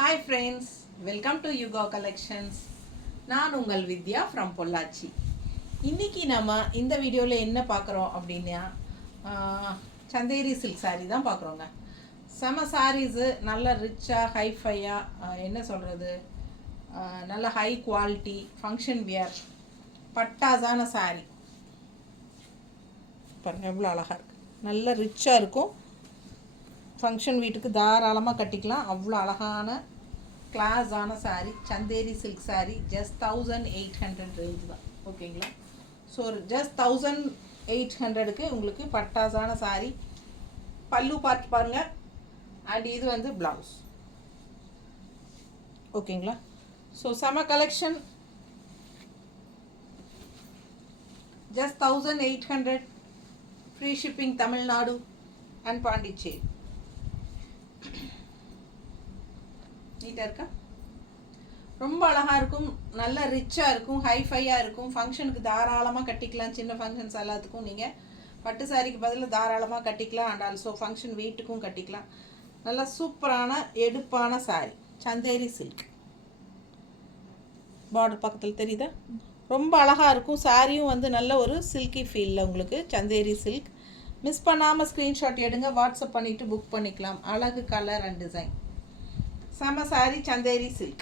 Hi friends, welcome to Yuga collections. நான் உங்கள் வித்யா from Pollachi. இன்றைக்கி நம்ம இந்த வீடியோவில் என்ன பார்க்குறோம் அப்படின்னா சந்தேரி சில்க் சாரீ தான் பார்க்குறோங்க. செம சாரீஸு நல்ல ரிச்சாக ஹைஃபையாக என்ன சொல்கிறது, நல்ல ஹை குவாலிட்டி ஃபங்க்ஷன் வியர் பட்டாசான சாரீ பாருங்கள் எவ்வளோ அழகாக இருக்குது. நல்ல ரிச்சாக இருக்கும். ஃபங்க்ஷன் வீட்டுக்கு தாராளமாக கட்டிக்கலாம். அவ்வளோ அழகான கிளாஸான sari Chanderi silk sari. Just 1800 range தான். ஓகேங்களா? ஸோ ஜஸ்ட் 1800க்கு உங்களுக்கு பட்டாசான சாரீ. பல்லு பார்த்து பாருங்கள். அண்ட் இது வந்து ப்ளவுஸ். ஓகேங்களா? ஸோ செம collection. Just 1800. Free shipping Tamil Nadu and Pondicherry. நீட்டாக இருக்கா? ரொம்ப அழகாக இருக்கும். நல்ல ரிச்சாக இருக்கும். ஹைஃபையாக இருக்கும். ஃபங்க்ஷனுக்கு தாராளமாக கட்டிக்கலாம். சின்ன ஃபங்க்ஷன்ஸ் எல்லாத்துக்கும் நீங்கள் பட்டு சாரிக்கு பதில் தாராளமாக கட்டிக்கலாம். அண்ட் ஆல்சோ ஃபங்க்ஷன் வீட்டுக்கும் கட்டிக்கலாம். நல்ல சூப்பரான எடுப்பான சாரி சந்தேரி சில்க். பார்டர் பக்கத்தில் தெரியுதா? ரொம்ப அழகாக இருக்கும். சாரியும் வந்து நல்ல ஒரு சில்கி ஃபீலில் உங்களுக்கு சந்தேரி சில்க். மிஸ் பண்ணாமல் ஸ்க்ரீன்ஷாட் எடுங்க. வாட்ஸ்அப் பண்ணிவிட்டு புக் பண்ணிக்கலாம். அழகு கலர் அண்ட் டிசைன். செம சாரி சந்தேரி சில்க்.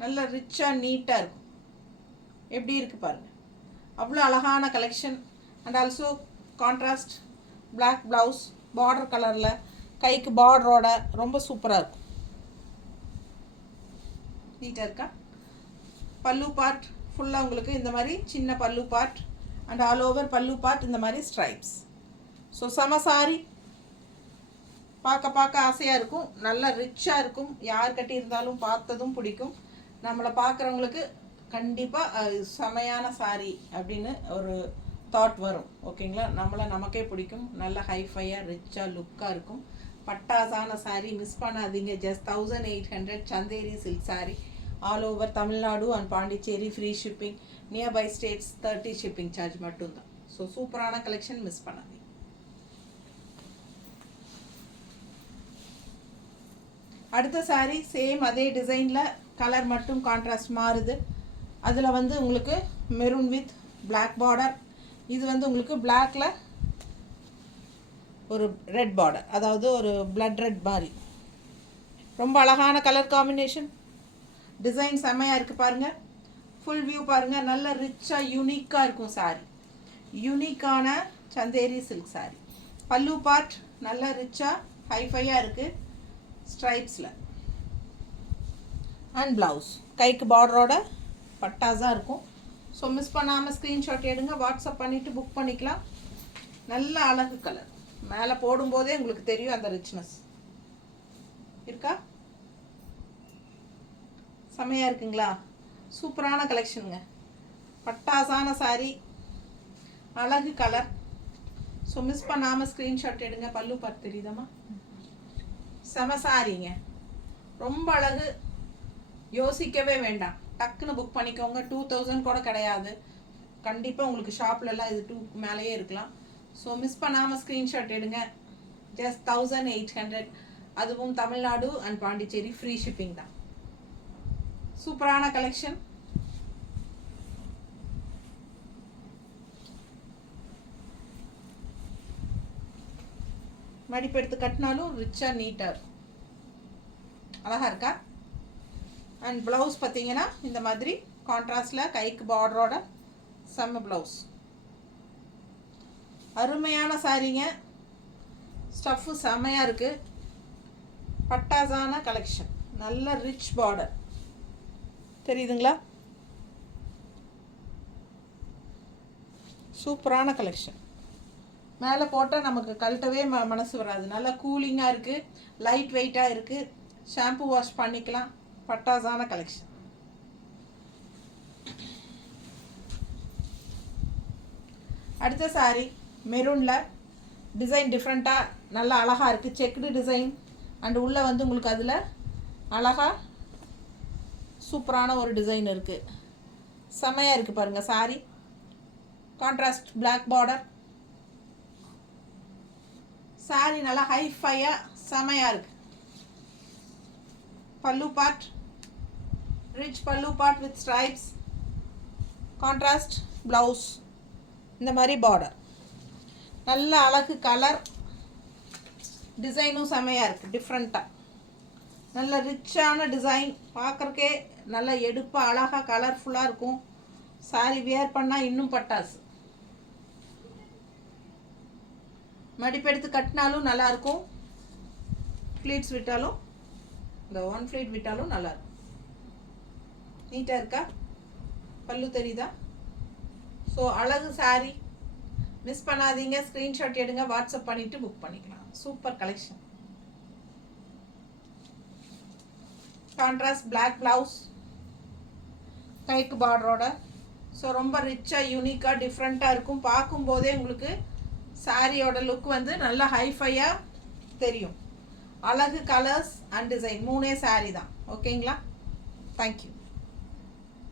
நல்ல ரிச்சாக நீட்டாக இருக்கும். எப்படி இருக்குது பாருங்கள். அவ்வளோ அழகான collection. And also contrast black blouse border கலரில் கைக்கு பார்டரோட ரொம்ப சூப்பராக இருக்கும். நீட்டாக இருக்கா? பல்லு பார்ட் ஃபுல்லாக உங்களுக்கு இந்த மாதிரி சின்ன பல்லு பார்ட் அண்ட் ஆல் ஓவர் பல்லு பார்ட் இந்த மாதிரி ஸ்ட்ரைப்ஸ். ஸோ செம சாரி. பார்க்க ஆசையாக இருக்கும். நல்லா ரிச்சாக இருக்கும். யார் கட்டியிருந்தாலும் பார்த்ததும் பிடிக்கும். நம்மளை பார்க்குறவங்களுக்கு கண்டிப்பாக செமையான சாரி அப்படின்னு ஒரு தாட் வரும். ஓகேங்களா? நமக்கே பிடிக்கும். நல்ல ஹைஃபையாக ரிச்சாக லுக்காக இருக்கும். பட்டாசான சாரி மிஸ் பண்ணாதீங்க. Just 1800 Chanderi silk sorry. All over Tamil Nadu and Pondicherry. Free shipping. Nearby states 30 shipping charge மட்டும்தான். ஸோ சூப்பரான கலெக்ஷன், மிஸ் பண்ணாதீங்க. அடுத்த சாரீ சேம் அதே டிசைனில் கலர் மட்டும் கான்ட்ராஸ்ட் மாறுது. அதில் வந்து உங்களுக்கு மெரூன் வித் பிளாக் பார்டர். இது வந்து உங்களுக்கு பிளாக்ல ஒரு ரெட் பார்டர், அதாவது ஒரு பிளட் ரெட் மாதிரி. ரொம்ப அழகான கலர் காம்பினேஷன். டிசைன் செம்மையாக இருக்குது பாருங்கள். ஃபுல் வியூ பாருங்கள். நல்ல ரிச்சாக யூனிக்காக இருக்கும் சாரீ. யூனிக்கான சந்தேரி சில்க் சாரீ. பல்லு பார்ட் நல்ல ரிச்சாக ஹைஃபையாக இருக்குது ஸ்ட்ரைப்ஸில். அண்ட் ப்ளவுஸ் கைக்கு பார்டரோட பட்டாஸாக இருக்கும். ஸோ மிஸ் பண்ணாமல் ஸ்க்ரீன்ஷாட் எடுங்க. வாட்ஸ்அப் பண்ணிவிட்டு புக் பண்ணிக்கலாம். நல்ல அழகு கலர். மேலே போடும்போதே உங்களுக்கு தெரியும் அந்த ரிச்னஸ் இருக்கா? செமையாக இருக்குங்களா? சூப்பரான கலெக்ஷனுங்க. பட்டாசான சாரி, அழகு கலர். ஸோ மிஸ் பண்ணாமல் ஸ்க்ரீன்ஷாட் எடுங்க. பல்லு பார்த்து தெரியுதாம்மா? செம சாரிங்க. ரொம்ப அழகு. யோசிக்கவே வேண்டாம். டக்குன்னு புக் பண்ணிக்கோங்க. 2000 கூட கிடையாது. கண்டிப்பாக உங்களுக்கு ஷாப்லலாம் இது 2 மேலேயே இருக்கலாம். ஸோ மிஸ் பண்ணாமல் ஸ்க்ரீன்ஷாட் எடுங்க. ஜஸ்ட் 1800. அதுவும் Tamil Nadu and Pondicherry. Free shipping தான். சூப்பரான கலெக்ஷன். மடிப்பு எடுத்து கட்டினாலும் ரிச்சாக நீட்டாக இருக்கும். அழகாக இருக்கா? அண்ட் ப்ளவுஸ் பார்த்தீங்கன்னா இந்த மாதிரி கான்ட்ராஸ்டில் கைக்கு பார்டரோட செம்ம ப்ளவுஸ். அருமையான சாரீங்க. ஸ்டஃப்பு செம்மையாக இருக்குது. பட்டாசான கலெக்ஷன். நல்ல ரிச் பார்டர் தெரியுதுங்களா? சூப்பரான கலெக்ஷன். மேலே போட்டால் நமக்கு கழட்டவே மனசு வராது. நல்லா கூலிங்காக இருக்குது. லைட் வெயிட்டாக இருக்குது. ஷாம்பு வாஷ் பண்ணிக்கலாம். பட்டாசான கலெக்ஷன். அடுத்த சாரீ மெரூனில் டிசைன் டிஃப்ரெண்ட்டாக நல்லா அழகாக இருக்குது. செக்குடு டிசைன் அண்ட் உள்ளே வந்து உங்களுக்கு அதில் அழகாக சூப்பரான ஒரு டிசைன் இருக்குது. செமையாக இருக்குது பாருங்கள் sari. Contrast black border. Sari நல்லா ஹைஃபையாக செமையாக இருக்குது. Pallu part, rich pallu part with stripes, contrast blouse, இந்த மாதிரி பார்டர். நல்ல அழகு கலர், டிசைனும் செமையாக இருக்குது டிஃப்ரெண்ட்டாக. நல்ல ரிச்சான டிசைன், பார்க்குறக்கே நல்ல எடுப்பாக அழகாக கலர்ஃபுல்லாக இருக்கும். சாரி வியர் பண்ணால் இன்னும் பட்டாசு. மடிப்பெடுத்து கட்டினாலும் நல்லாயிருக்கும், ஃப்ளீட்ஸ் விட்டாலும், இந்த ஒன் ஃப்ளீட் விட்டாலும் நல்லாயிருக்கும். நீட்டாக இருக்கா? பல்லு தெரியுதா? ஸோ அழகு சாரி மிஸ் பண்ணாதீங்க. ஸ்க்ரீன்ஷாட் எடுங்க, வாட்ஸ்அப் பண்ணிவிட்டு புக் பண்ணிக்கலாம். Super collection. Contrast black blouse, கைக்கு பார்டரோட. ஸோ ரொம்ப ரிச்சாக யூனிக்காக டிஃப்ரெண்ட்டாக இருக்கும். பார்க்கும்போதே உங்களுக்கு சாரியோட லுக் வந்து நல்லா ஹைஃபையாக தெரியும். அழகு கலர்ஸ் அண்ட் டிசைன் 3 சாரி தான். ஓகேங்களா? தேங்க்யூ.